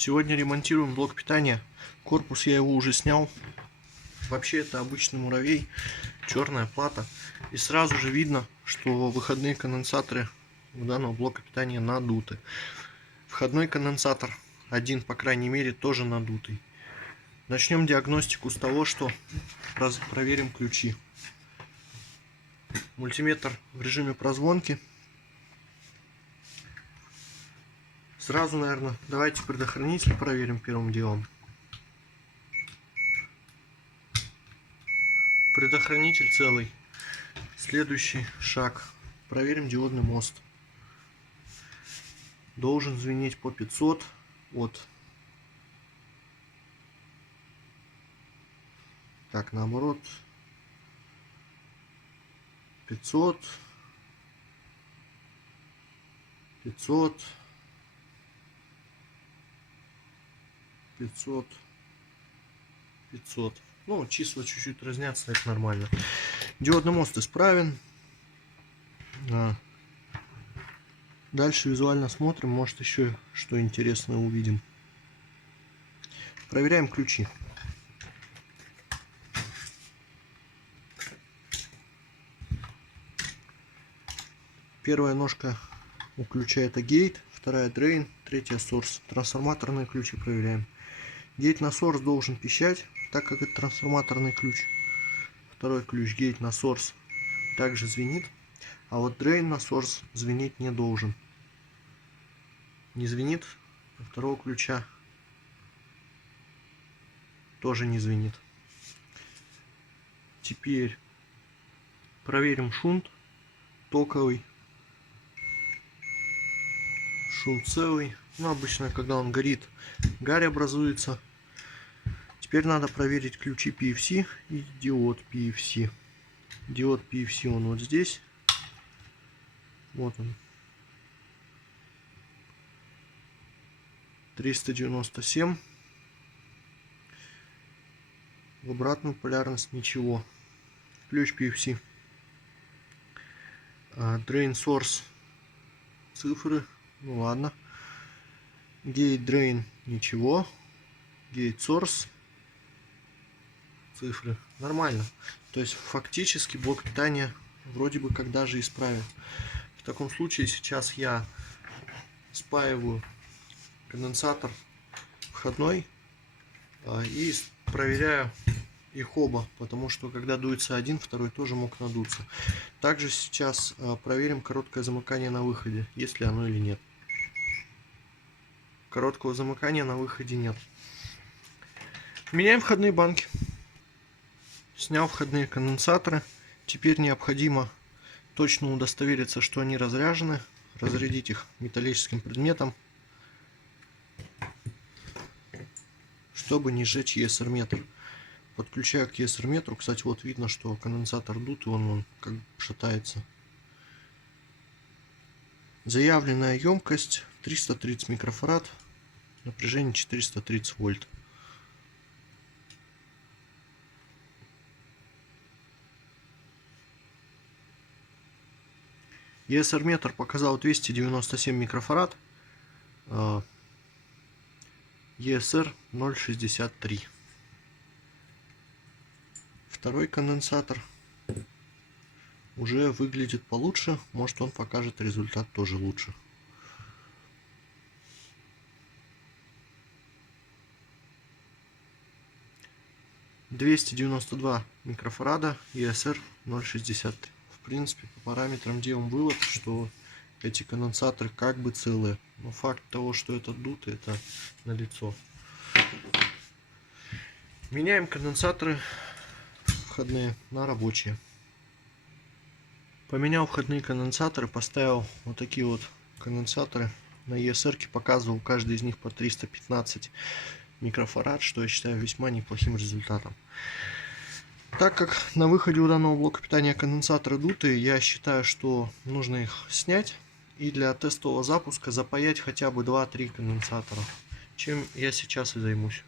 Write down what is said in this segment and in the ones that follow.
Сегодня ремонтируем блок питания. Корпус я его уже снял. Вообще это обычный муравей, черная плата. И сразу же видно, что выходные конденсаторы у данного блока питания надуты. Входной конденсатор один, по крайней мере, тоже надутый. Начнем диагностику с того, что проверим ключи. Мультиметр в режиме прозвонки. Сразу, наверное, давайте предохранитель проверим первым делом. Предохранитель целый. Следующий шаг. Проверим диодный мост. Должен звенеть по 500 от... Так, наоборот. 500. 500. 500. 500. Ну, числа чуть-чуть разнятся, это нормально. Диодный мост исправен. Дальше визуально смотрим, может еще что интересное увидим. Проверяем ключи. Первая ножка у ключа это гейт, вторая дрейн, третья source. Трансформаторные ключи проверяем. Гейт на source должен пищать, так как это трансформаторный ключ. Второй ключ гейт на source также звенит, а вот дрейн на source звенеть не должен. Не звенит, а второго ключа тоже не звенит. Теперь проверим шунт токовый. Шунт целый. Ну, обычно, когда он горит, гарь образуется. Теперь надо проверить ключи PFC и диод PFC. Диод PFC он вот здесь. Вот он. 397. В обратную полярность ничего. Ключ PFC. Drain source цифры. Ну ладно. Gate drain ничего. Gate source цифры. Нормально. То есть фактически блок питания вроде бы как даже исправен. В таком случае сейчас я спаиваю конденсатор входной и проверяю их оба, потому что когда дуется один, второй тоже мог надуться. Также сейчас проверим короткое замыкание на выходе, есть ли оно или нет. Короткого замыкания на выходе нет. Меняем входные банки. Снял входные конденсаторы. Теперь необходимо точно удостовериться, что они разряжены. Разрядить их металлическим предметом, чтобы не сжечь ESR-метр. Подключаю к ESR-метру. Кстати, вот видно, что конденсатор дут, и он как бы шатается. Заявленная емкость 330 микрофарад. Напряжение 430 вольт. ESR-метр показал 297 микрофарад. ESR 0,63. Второй конденсатор уже выглядит получше. Может, он покажет результат тоже лучше. $292 микрофарада, ESR 0,63. В принципе, по параметрам делаем вывод, что эти конденсаторы как бы целые. Но факт того, что это дутый, это налицо. Меняем конденсаторы входные на рабочие. Поменял входные конденсаторы, поставил вот такие вот конденсаторы. На ESR показывал каждый из них по 315 микрофарад, что я считаю весьма неплохим результатом. Так как на выходе у данного блока питания конденсаторы дутые, я считаю, что нужно их снять и для тестового запуска запаять хотя бы 2-3 конденсатора, чем я сейчас и займусь.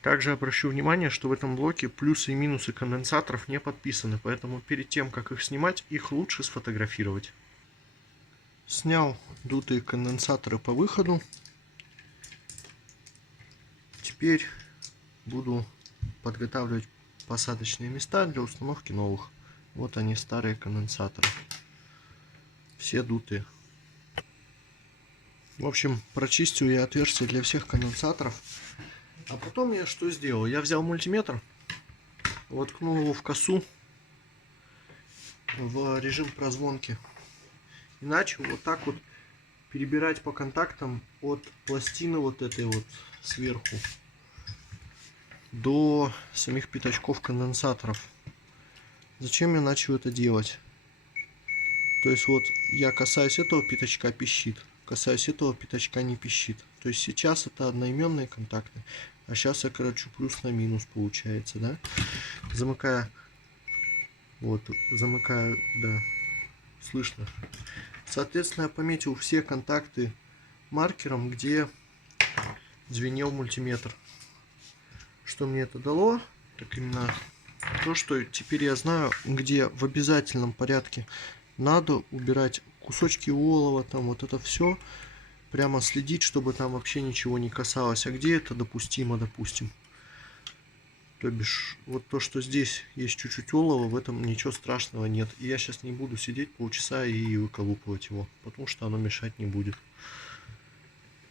Также обращу внимание, что в этом блоке плюсы и минусы конденсаторов не подписаны, поэтому перед тем, как их снимать, их лучше сфотографировать. Снял дутые конденсаторы по выходу. теперь буду подготавливать посадочные места для установки новых. Вот они, старые конденсаторы. Все дутые. В общем, прочистил я отверстия для всех конденсаторов. А потом я что сделал? Я взял мультиметр, воткнул его в косу в режим прозвонки. И начал вот так вот перебирать по контактам от пластины вот этой вот сверху до самих пятачков конденсаторов. Зачем я начал это делать? То есть вот я касаюсь этого пятачка, пищит. Касаюсь этого пятачка, не пищит. То есть сейчас это одноименные контакты. А сейчас я короче плюс на минус получается, да? Замыкая. Вот, замыкаю, да. Слышно. Соответственно, я пометил все контакты маркером, где звенел мультиметр. Что мне это дало? Так именно то, что теперь я знаю, где в обязательном порядке надо убирать кусочки олова, там вот это все. Прямо следить, чтобы там вообще ничего не касалось. А где это допустимо, допустим. То бишь, вот то, что здесь есть чуть-чуть олова, в этом ничего страшного нет. И я сейчас не буду сидеть полчаса и выколупывать его, потому что оно мешать не будет.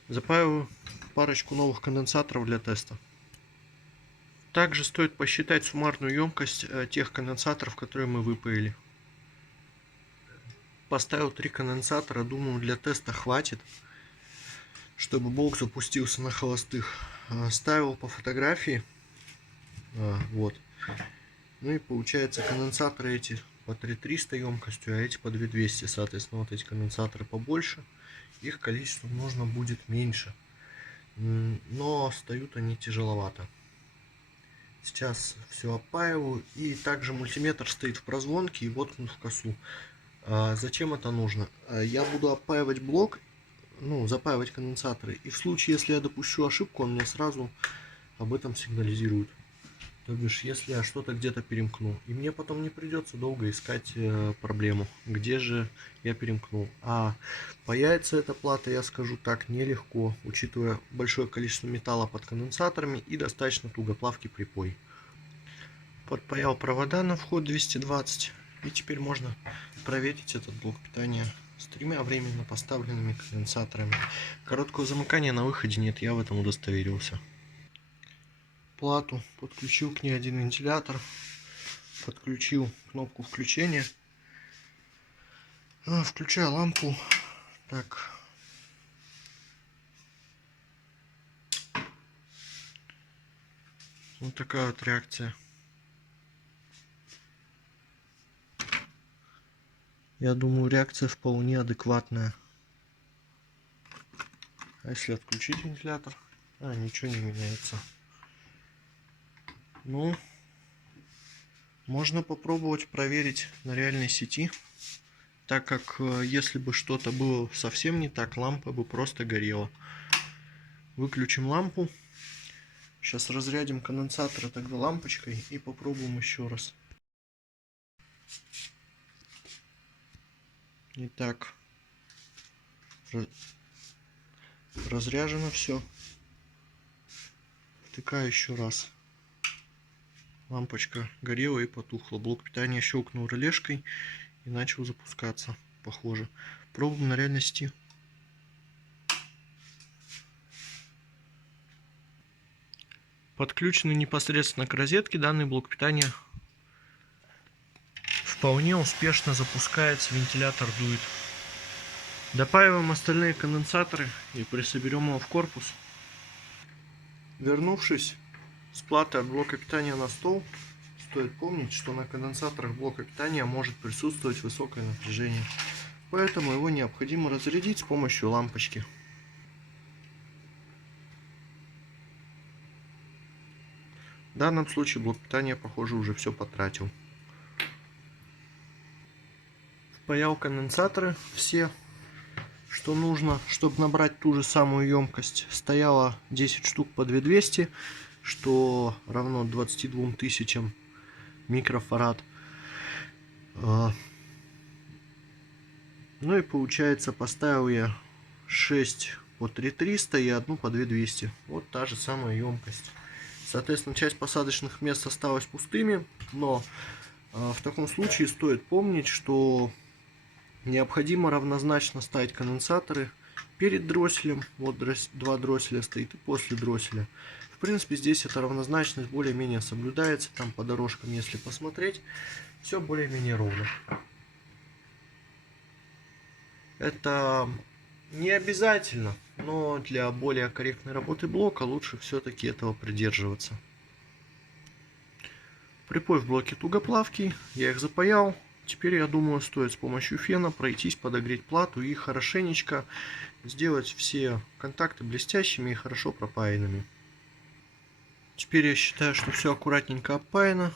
Запаиваю парочку новых конденсаторов для теста. Также стоит посчитать суммарную емкость тех конденсаторов, которые мы выпаяли. Поставил 3 конденсатора, думаю, для теста хватит, чтобы блок запустился на холостых. Ставил по фотографии. Вот. Ну и получается, конденсаторы эти по 3300 емкостью, а эти по 2200. Соответственно, вот эти конденсаторы побольше. Их количество нужно будет меньше. Но встают они тяжеловато. Сейчас все опаиваю. И также мультиметр стоит в прозвонке и воткнут в косу. Зачем это нужно? Я буду опаивать блок, ну, запаивать конденсаторы. И в случае, если я допущу ошибку, он мне сразу об этом сигнализирует. То бишь, если я что-то где-то перемкну. И мне потом не придется долго искать проблему, где же я перемкнул. А появится эта плата, я скажу так, нелегко, учитывая большое количество металла под конденсаторами и достаточно тугоплавкий припой. Подпаял провода на вход 220. И теперь можно проверить этот блок питания с 3 временно поставленными конденсаторами. Короткого замыкания на выходе нет, я в этом удостоверился. Плату подключил к ней один вентилятор, подключил кнопку включения, включаю лампу. Так, вот такая вот реакция. Я думаю, реакция вполне адекватная. А если отключить вентилятор? Ничего не меняется. Ну, можно попробовать проверить на реальной сети, так как если бы что-то было совсем не так, лампа бы просто горела. Выключим лампу. Сейчас разрядим конденсаторы тогда лампочкой и попробуем еще раз. Итак, разряжено все. Втыкаю еще раз. Лампочка горела и потухла. Блок питания щелкнул релешкой и начал запускаться. Похоже. Пробуем на реальности. Подключенный непосредственно к розетке, данный блок питания вполне успешно запускается, вентилятор дует. Допаиваем остальные конденсаторы и присоберем его в корпус. Вернувшись с платы от блока питания на стол, стоит помнить, что на конденсаторах блока питания может присутствовать высокое напряжение. Поэтому его необходимо разрядить с помощью лампочки. В данном случае блок питания, похоже, уже все потратил. Впаял конденсаторы все, что нужно, чтобы набрать ту же самую емкость. Стояло 10 штук по 2200, что равно 22 тысячам микрофарад. Ну и получается, поставил я 6 по 3300 и одну по 2200. Вот та же самая емкость. Соответственно, часть посадочных мест осталась пустыми, но в таком случае стоит помнить, что необходимо равнозначно ставить конденсаторы перед дросселем, вот два дросселя стоит, и после дросселя. В принципе, здесь эта равнозначность более-менее соблюдается, там по дорожкам, если посмотреть, все более-менее ровно. Это не обязательно, но для более корректной работы блока лучше все-таки этого придерживаться. Припой в блоке тугоплавкий, я их запаял. Теперь, я думаю, стоит с помощью фена пройтись, подогреть плату и хорошенечко сделать все контакты блестящими и хорошо пропаянными. Теперь я считаю, что все аккуратненько обпаяно.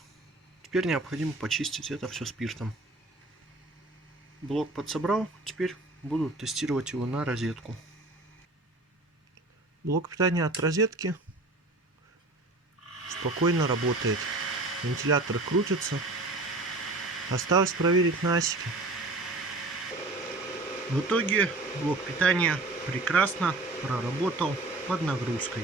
Теперь необходимо почистить это все спиртом. Блок подсобрал, теперь буду тестировать его на розетку. Блок питания от розетки спокойно работает. Вентиляторы крутятся. Осталось проверить на асике. В итоге блок питания прекрасно проработал под нагрузкой.